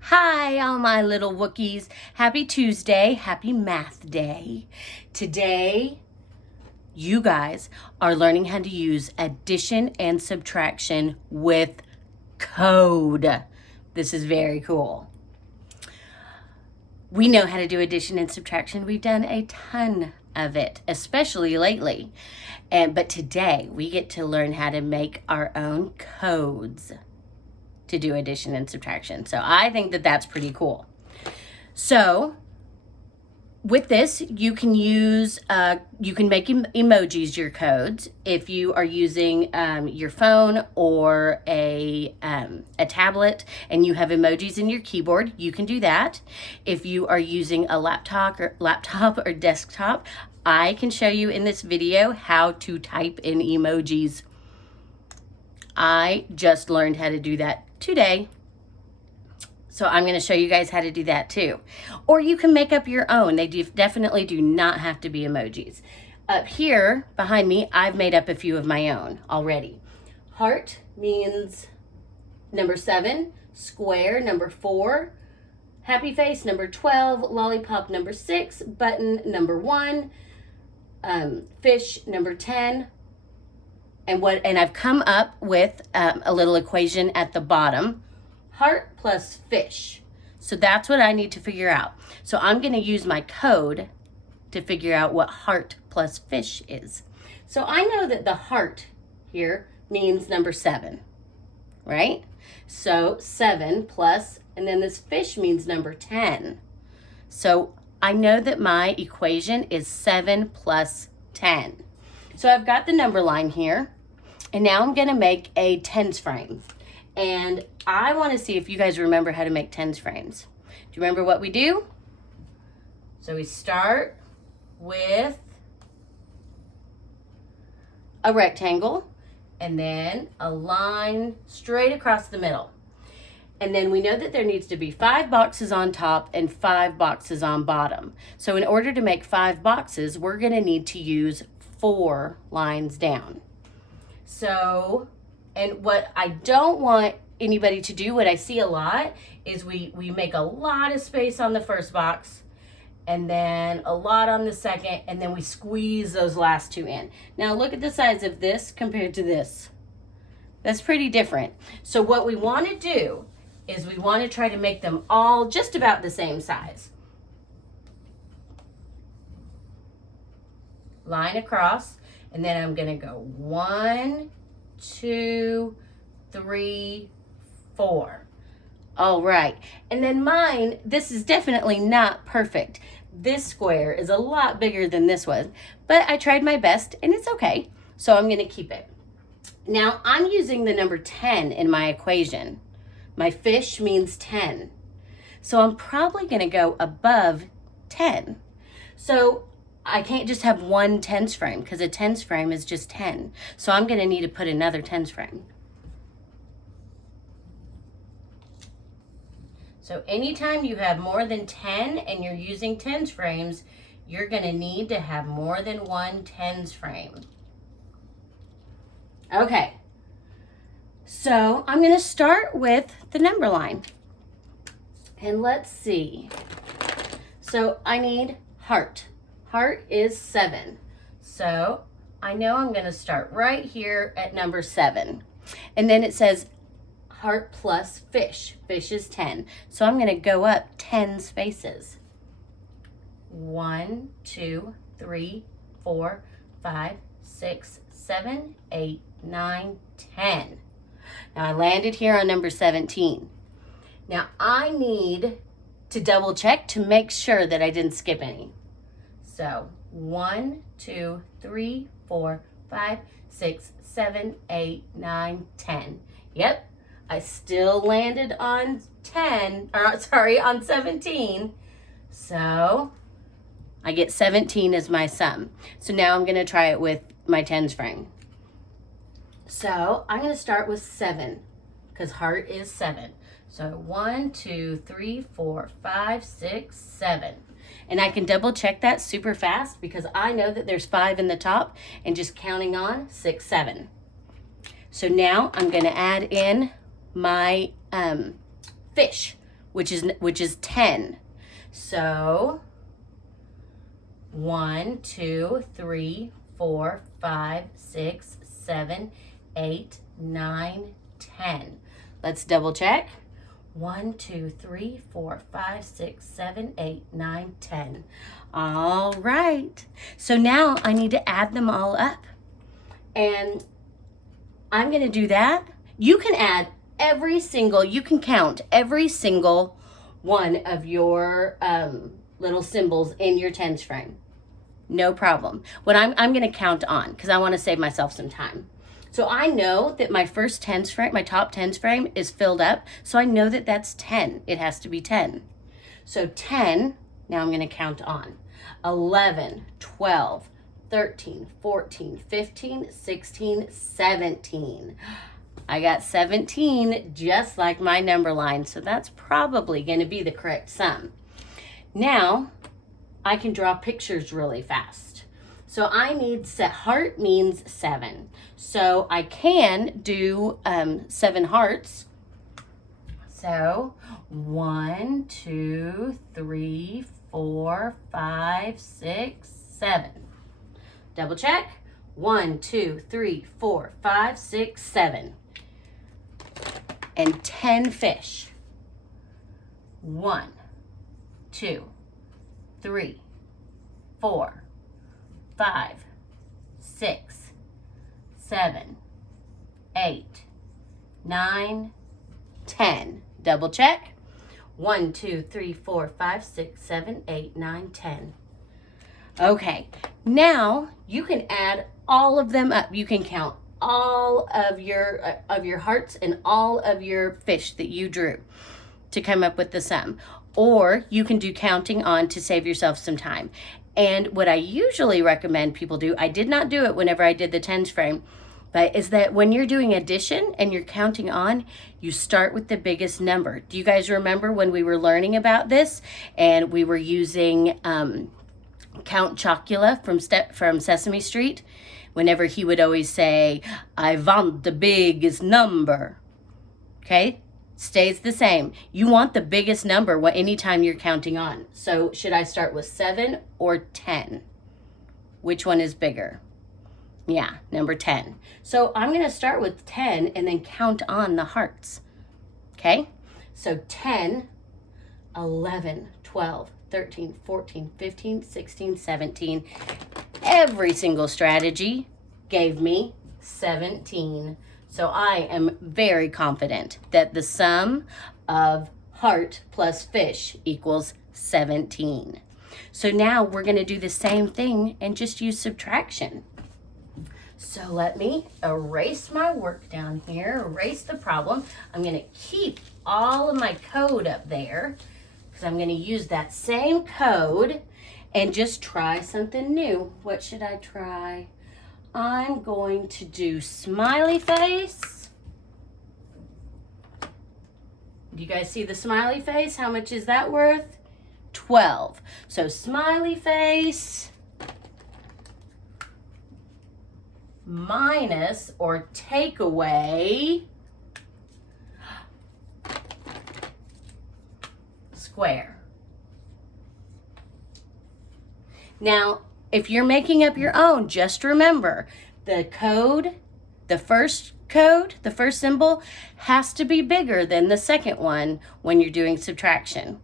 Hi, all my little Wookiees. Happy Tuesday. Happy Math Day. Today, you guys are learning how to use addition and subtraction with code. This is very cool. We know how to do addition and subtraction. We've done a ton of it, especially lately. But today, we get to learn how to make our own codes to do addition and subtraction. So I think that that's pretty cool. So with this, you can use, you can make emojis your codes. If you are using your phone or a tablet and you have emojis in your keyboard, you can do that. If you are using a laptop or desktop, I can show you in this video how to type in emojis. I just learned how to do that today. So I'm going to show you guys how to do that too. Or you can make up your own. They definitely do not have to be emojis. Up here behind me, I've made up a few of my own already. Heart means number 7, square number 4, happy face number 12, lollipop number 6, button number 1, fish number 10. And I've come up with a little equation at the bottom. Heart plus fish. So that's what I need to figure out. So I'm going to use my code to figure out what heart plus fish is. So I know that the heart here means number 7, right? So 7 plus, and then this fish means number 10. So I know that my equation is 7 plus 10. So I've got the number line here. And now I'm going to make a tens frame. And I want to see if you guys remember how to make tens frames. Do you remember what we do? So we start with a rectangle and then a line straight across the middle. And then we know that there needs to be 5 boxes on top and 5 boxes on bottom. So in order to make 5 boxes, we're going to need to use 4 lines down. So, and what I don't want anybody to do, what I see a lot, is we make a lot of space on the first box and then a lot on the second, and then we squeeze those last 2 in. Now look at the size of this compared to this. That's pretty different. So what we want to do is we want to try to make them all just about the same size. Line across. And then I'm going to go 1, 2, 3, 4. All right. And then mine, this is definitely not perfect. This square is a lot bigger than this one, but I tried my best and it's okay. So I'm going to keep it. Now I'm using the number 10 in my equation. My fish means 10. So I'm probably going to go above 10. So I can't just have one tens frame because a tens frame is just 10. So I'm going to need to put another tens frame. So anytime you have more than 10 and you're using tens frames, you're going to need to have more than one tens frame. Okay. So I'm going to start with the number line. And let's see. So I need heart. Heart is 7. So I know I'm going to start right here at number 7. And then it says heart plus fish. Fish is 10. So I'm going to go up 10 spaces. 1, 2, 3, 4, 5, 6, 7, 8, 9, 10. Now I landed here on number 17. Now I need to double check to make sure that I didn't skip any. So 1, 2, 3, 4, 5, 6, 7, 8, 9, 10. Yep, I still landed on 17. So I get 17 as my sum. So now I'm going to try it with my tens frame. So I'm going to start with 7 because heart is 7. So 1, 2, 3, 4, 5, 6, 7. And I can double check that super fast because I know that there's 5 in the top and just counting on 6, 7. So now I'm going to add in my fish, which is 10. So 1, 2, 3, 4, 5, 6, 7, 8, 9, 10. Let's double check. 1, 2, 3, 4, 5, 6, 7, 8, 9, 10. All right. So now I need to add them all up. And I'm going to do that. You can add you can count every single one of your little symbols in your tens frame. No problem. What I'm going to count on, because I want to save myself some time. So I know that my first tens frame, my top tens frame is filled up. So I know that that's 10. It has to be 10. So 10, now I'm going to count on. 11, 12, 13, 14, 15, 16, 17. I got 17 just like my number line, so that's probably going to be the correct sum. Now, I can draw pictures really fast. So I need heart means 7. So I can do 7 hearts. So 1, 2, 3, 4, 5, 6, 7. Double check. 1, 2, 3, 4, 5, 6, 7. And 10 fish. 1, 2, 3, 4, 5, 6, 7, 8, 9, 10. Double check. 1, 2, 3, 4, 5, 6, 7, 8, 9, 10. Okay, now you can add all of them up. You can count all of your hearts and all of your fish that you drew to come up with the sum. Or you can do counting on to save yourself some time. And what I usually recommend people do, I did not do it whenever I did the tens frame, but is that when you're doing addition and you're counting on, you start with the biggest number. Do you guys remember when we were learning about this and we were using Count Chocula from Sesame Street? Whenever he would always say, I want the biggest number. Okay? Stays the same. You want the biggest number anytime you're counting on. So should I start with 7 or 10? Which one is bigger? Yeah, number 10. So I'm going to start with 10 and then count on the hearts. Okay? So 10, 11, 12, 13, 14, 15, 16, 17. Every single strategy gave me 17. So I am very confident that the sum of heart plus fish equals 17. So now we're going to do the same thing and just use subtraction. So let me erase my work down here, erase the problem. I'm going to keep all of my code up there because I'm going to use that same code and just try something new. What should I try? I'm going to do smiley face. Do you guys see the smiley face? How much is that worth? 12. So smiley face minus or take away square. Now, if you're making up your own, just remember the first symbol has to be bigger than the second one when you're doing subtraction.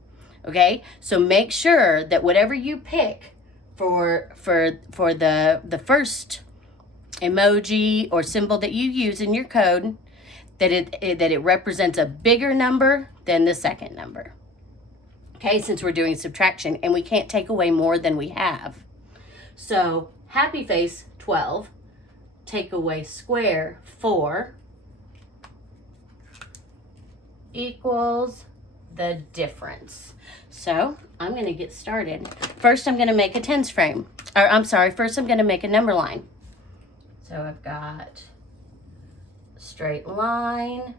Okay? So make sure that whatever you pick for the first emoji or symbol that you use in your code, that it represents a bigger number than the second number. Okay, since we're doing subtraction and we can't take away more than we have. So happy face 12, take away square 4 equals the difference. So I'm going to get started. First I'm going to make a tens frame. First I'm going to make a number line. So I've got a straight line.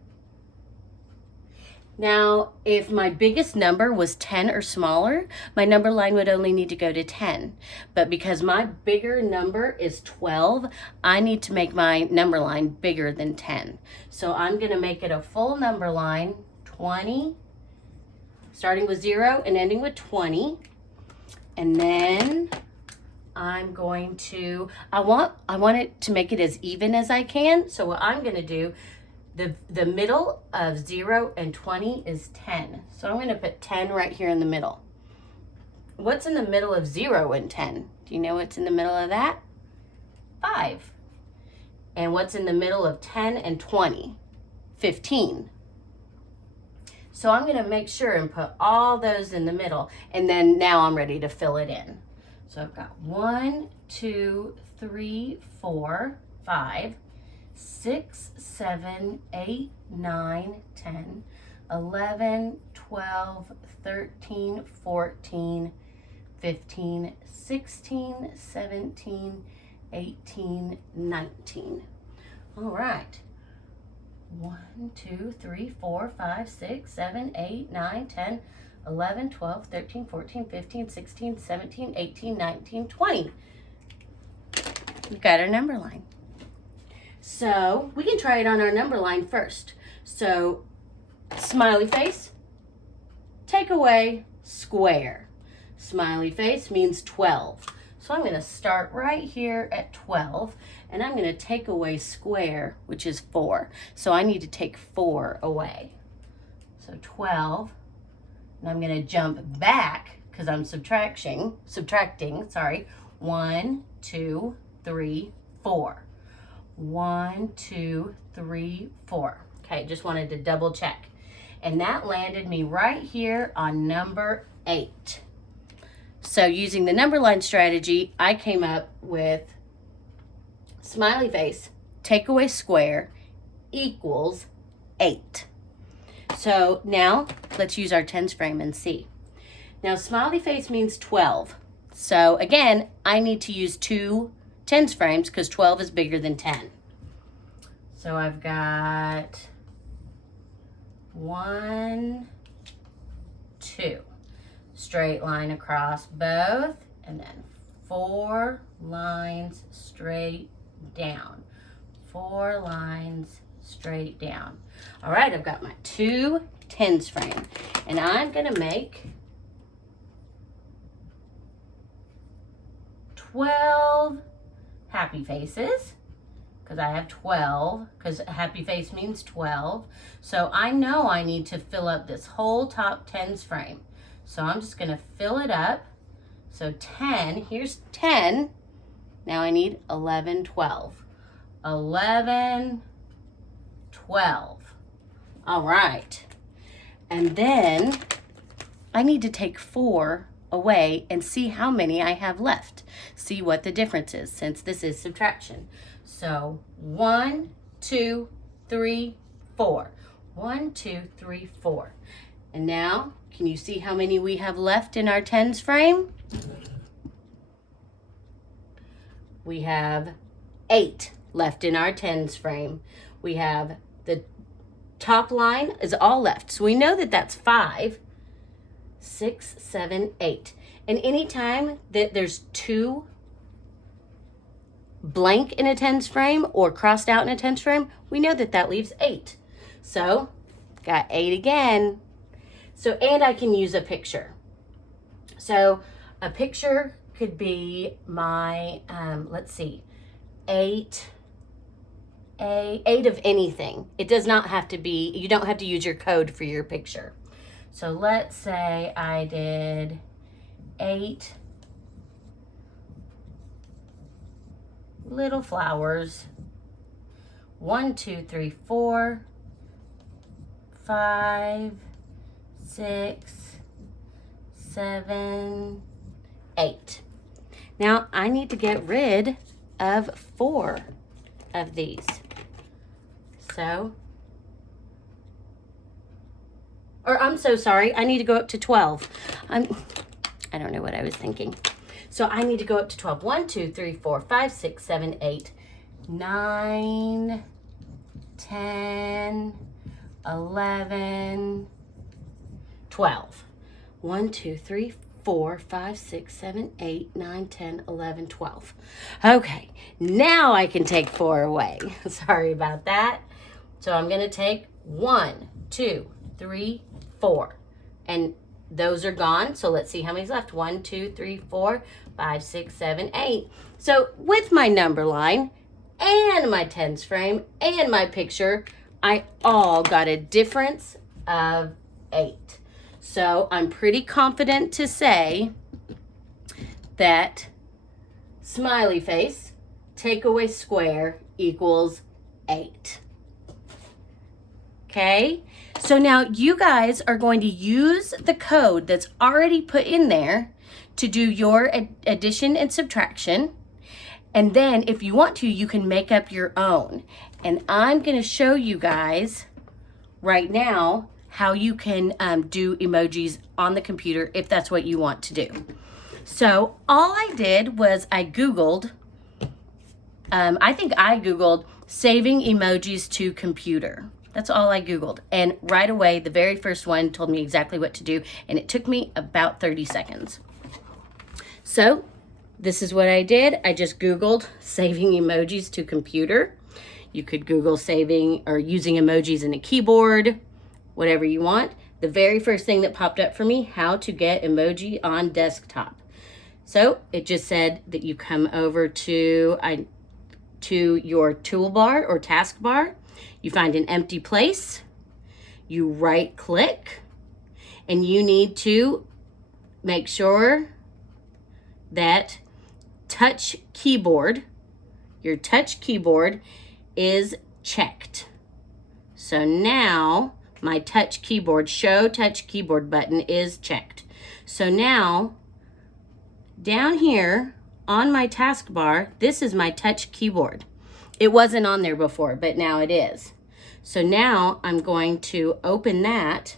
Now, if my biggest number was 10 or smaller, my number line would only need to go to 10. But because my bigger number is 12, I need to make my number line bigger than 10. So I'm going to make it a full number line, 20, starting with 0 and ending with 20. And then I'm going to, I want it to make it as even as I can. So what I'm going to do, the middle of 0 and 20 is 10. So I'm going to put 10 right here in the middle. What's in the middle of 0 and 10? Do you know what's in the middle of that? 5. And what's in the middle of 10 and 20? 15. So I'm going to make sure and put all those in the middle. And then now I'm ready to fill it in. So I've got 1, 2, 3, 4, 5, 6, 7, 8, 9, 10, 11, 12, 13, 14, 15, 16, 17, 18, 19. All right. 1, 2, 3, 4, 5, 6, 7, 8, 9, 10, 11, 12, 13, 14, 15, 16, 17, 18, 19, 20. We've got our number line. So we can try it on our number line first. So smiley face, take away, square. Smiley face means 12. So I'm going to start right here at 12, and I'm going to take away square, which is 4. So I need to take 4 away. So 12, and I'm going to jump back because I'm subtracting, 1, 2, 3, 4. 1, 2, 3, 4. Okay, just wanted to double check. And that landed me right here on number 8. So using the number line strategy, I came up with smiley face, take away square, equals 8. So now let's use our tens frame and see. Now smiley face means 12. So again, I need to use 2 tens frames because 12 is bigger than 10. So I've got 1, 2. Straight line across both, and then 4 lines straight down. 4 lines straight down. All right, I've got my 2 tens frame, and I'm gonna make 12 happy faces, because I have 12, because happy face means 12. So I know I need to fill up this whole top tens frame. So I'm just going to fill it up. So 10, here's 10. Now I need 11, 12. 11, 12. All right. And then I need to take 4 away and see how many I have left. See what the difference is since this is subtraction. So 1, 2, 3, 4. 1, 2, 3, 4. And now, can you see how many we have left in our tens frame? We have 8 left in our tens frame. We have the top line is all left. So we know that that's 5, 6, 7, 8. And anytime that there's 2 blank in a tens frame or crossed out in a tens frame, we know that that leaves 8. So got 8 again. So, and I can use a picture. So a picture could be my, let's see, 8 of anything. It does not have to be, you don't have to use your code for your picture. So let's say I did 8 little flowers. 1, 2, 3, 4, 5, 6, 7, 8. Now I need to get rid of 4 of these. So, or I'm so sorry, I need to go up to 12. I don't know what I was thinking. So I need to go up to 12. 1, 2, 3, 4, 5, 6, 7, 8, 9, 10, 11, 12. 1, 2, 3, 4, 5, 6, 7, 8, 9, 10, 11, 12. Okay, now I can take 4 away. Sorry about that. So I'm going to take 1, 2, 3, 4. And those are gone. So let's see how many's left. 1, 2, 3, 4, 5, 6, 7, 8. So with my number line and my tens frame and my picture, I all got a difference of 8. So I'm pretty confident to say that smiley face take away square equals 8. Okay, so now you guys are going to use the code that's already put in there to do your addition and subtraction. And then if you want to, you can make up your own. And I'm going to show you guys right now how you can do emojis on the computer if that's what you want to do. So all I did was I Googled, I think I Googled saving emojis to computer. That's all I Googled. And right away, the very first one told me exactly what to do. And it took me about 30 seconds. So this is what I did. I just Googled saving emojis to computer. You could Google saving or using emojis in a keyboard, whatever you want. The very first thing that popped up for me, how to get emoji on desktop. So it just said that you come over to your toolbar or taskbar. You find an empty place, you right click, and you need to make sure that your touch keyboard is checked. So now my touch keyboard, show touch keyboard button is checked. So now down here on my taskbar, this is my touch keyboard. It wasn't on there before, but now it is. So now I'm going to open that,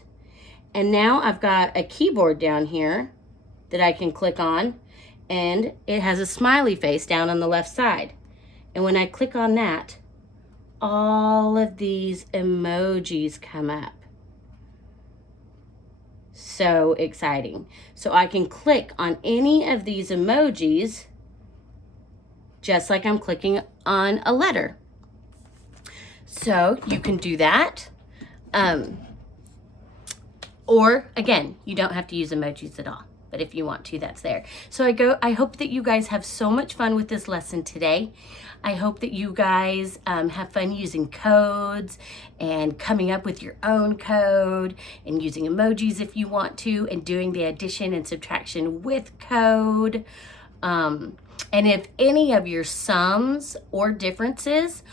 and now I've got a keyboard down here that I can click on, and it has a smiley face down on the left side. And when I click on that, all of these emojis come up. So exciting. So I can click on any of these emojis just like I'm clicking on a letter. So you can do that. Or again, you don't have to use emojis at all, but if you want to, that's there. So I hope that you guys have so much fun with this lesson today. I hope that you guys have fun using codes and coming up with your own code and using emojis if you want to, and doing the addition and subtraction with code. And if any of your sums or differences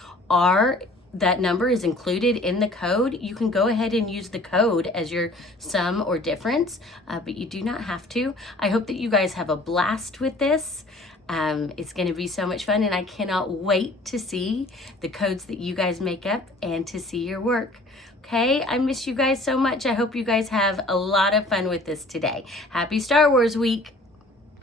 that number is included in the code, you can go ahead and use the code as your sum or difference, but you do not have to. I hope that you guys have a blast with this. It's going to be so much fun, and I cannot wait to see the codes that you guys make up and to see your work. Okay, I miss you guys so much. I hope you guys have a lot of fun with this today. Happy Star Wars Week.